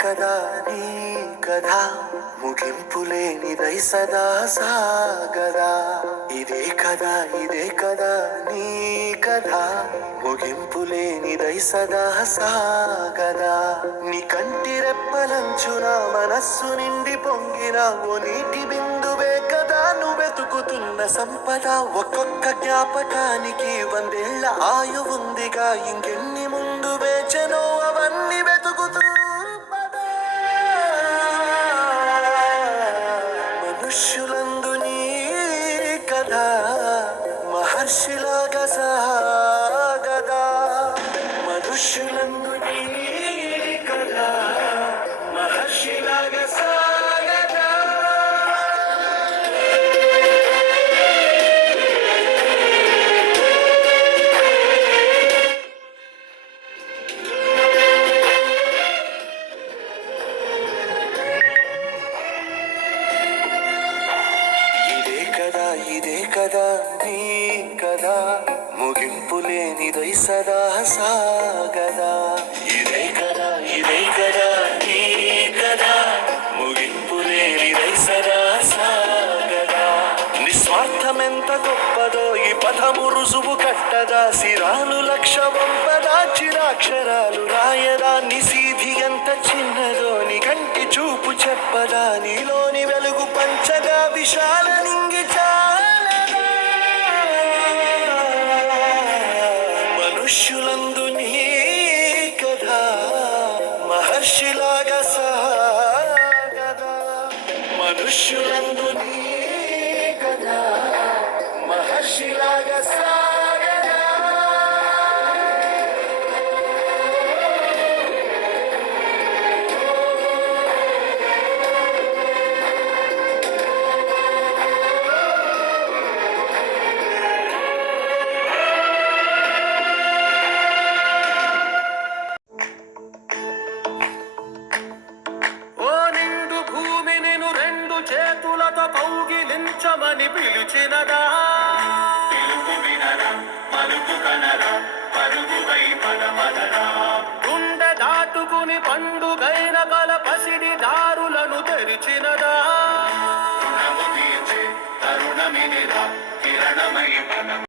కదా నీ కదా ముగింపు లేనిదై సదా సాగదా ఇదే కదా ఇదే కదా నీ కదా. ముగింపు లేనిదై సదా సాగదా. నీ కంటి రెప్పలంచున మనస్సు నిండి పొంగిన ఓ నీటి బిందువే కదా నువ్వు వెతుకుతున్న సంపద. ఒక్కొక్క జ్ఞాపకానికి వందేళ్ళ ఆయు ఉందిగా ఇంకెన్ని ముందు వేచనో అవన్నీ వెతుకుతూ మనుష్యులందు నీ కదా. మహర్షిలాగా సాగదా మనుష్యులందు కదా నీ కదా. ముగింపు లేనిదై సదా సాగదా ఇదే కదా ఇదే కదా నీ కదా. ముగింపు లేనిదై సదా సాగదా నిస్వార్థమెంత గొప్పదో ఈ పదము రుజువు కట్టదా. సిరాలు లక్ష వంపదా చిరాక్షరాలు రాయదా. నిసీధి ఎంత చిన్నదో నీ కంటి చూపు చెప్పదా. నీలోని వెలుగు పంచగా విశాల మనుష్యులందు నీ కదా మహర్షిలాగా సహా కదా. మనుష్యులందు నీ కౌగిలించమని పిలిచినదా?